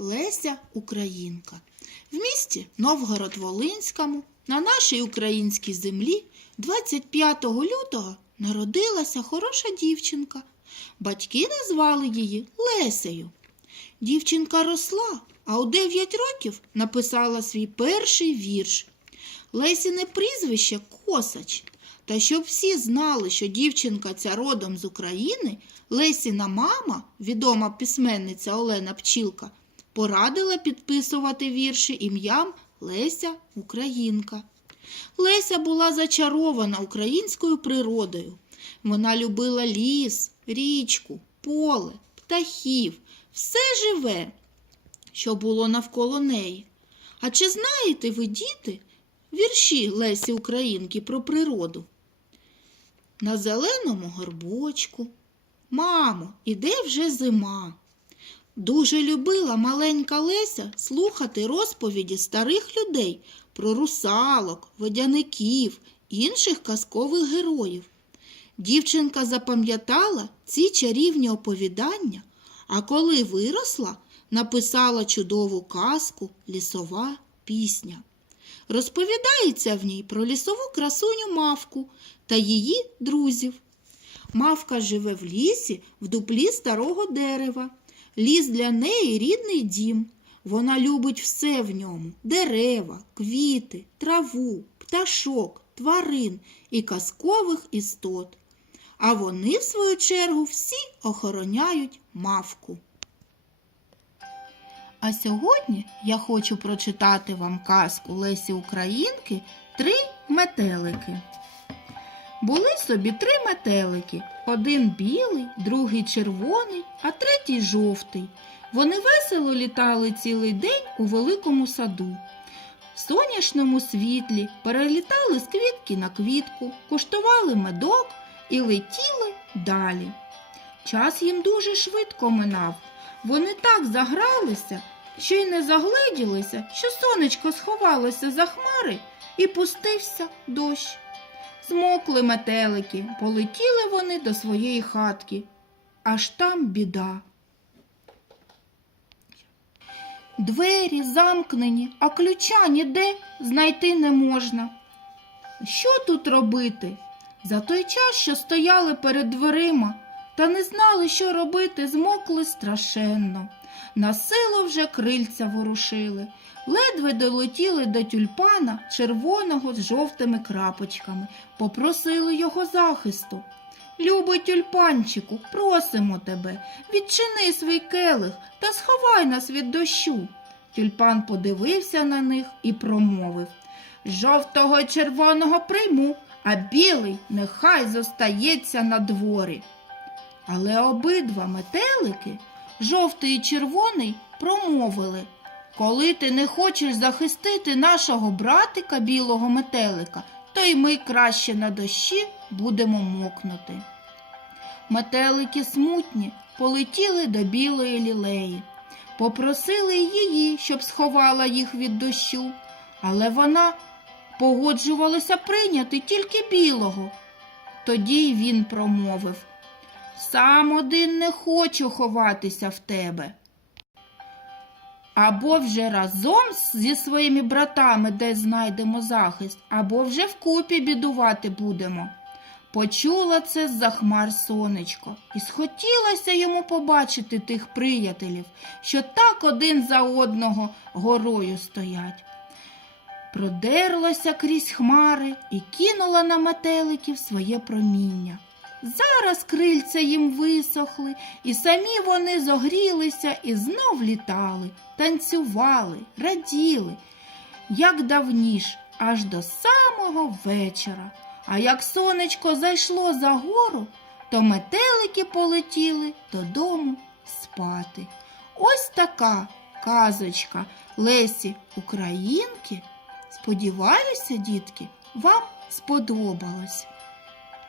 Леся Українка. В місті Новгород-Волинському на нашій українській землі 25 лютого народилася хороша дівчинка. Батьки назвали її Лесею. Дівчинка росла, а у 9 років написала свій перший вірш. Лесіне прізвище Косач. Та щоб всі знали, що дівчинка ця родом з України, Лесіна мама, відома письменниця Олена Пчілка, порадила підписувати вірші ім'ям Леся Українка. Леся була зачарована українською природою. Вона любила ліс, річку, поле, птахів, все живе, що було навколо неї. А чи знаєте ви, діти, вірші Лесі Українки про природу? На зеленому горбочку. Мамо, іде вже зима. Дуже любила маленька Леся слухати розповіді старих людей про русалок, водяників, інших казкових героїв. Дівчинка запам'ятала ці чарівні оповідання, а коли виросла, написала чудову казку Лісова пісня. Розповідається в ній про лісову красуню мавку та її друзів. Мавка живе в лісі в дуплі старого дерева. Ліс для неї рідний дім. Вона любить все в ньому дерева, квіти, траву, пташок, тварин і казкових істот. А вони, в свою чергу, всі охороняють мавку. А сьогодні я хочу прочитати вам казку Лесі Українки Три метелики. Були собі три метелики: один білий, другий червоний, а третій жовтий. Вони весело літали цілий день у великому саду. В сонячному світлі перелітали з квітки на квітку, куштували медок і летіли далі. Час їм дуже швидко минав. Вони так загралися, що й не загледілися, що сонечко сховалося за хмари і пустився дощ. Змокли метелики, полетіли вони до своєї хатки. Аж там біда. Двері замкнені, а ключа ніде знайти не можна. Що тут робити? За той час, що стояли перед дверима, та не знали, що робити, змокли страшенно. На силу вже крильця ворушили, ледве долетіли до тюльпана червоного з жовтими крапочками, попросили його захисту. Любий тюльпанчику, просимо тебе, відчини свій келих та сховай нас від дощу. Тюльпан подивився на них і промовив Жовтого й червоного прийму, а білий нехай зостається на дворі. Але обидва метелики, жовтий і червоний, промовили Коли ти не хочеш захистити нашого братика білого метелика, то й ми краще на дощі будемо мокнути. Метелики смутні полетіли до білої лілеї, попросили її, щоб сховала їх від дощу, але вона погоджувалася прийняти тільки білого. Тоді й він промовив Сам один не хочу ховатися в тебе. Або вже разом зі своїми братами десь знайдемо захист, або вже вкупі бідувати будемо. Почула це з-за хмар сонечко, і схотілося йому побачити тих приятелів, що так один за одного горою стоять. Продерлася крізь хмари і кинула на метеликів своє проміння. Зараз крильця їм висохли, і самі вони зогрілися і знов літали, танцювали, раділи, як давніш, аж до самого вечора. А як сонечко зайшло за гору, то метелики полетіли додому спати. Ось така казочка Лесі Українки. Сподіваюся, дітки, вам сподобалось.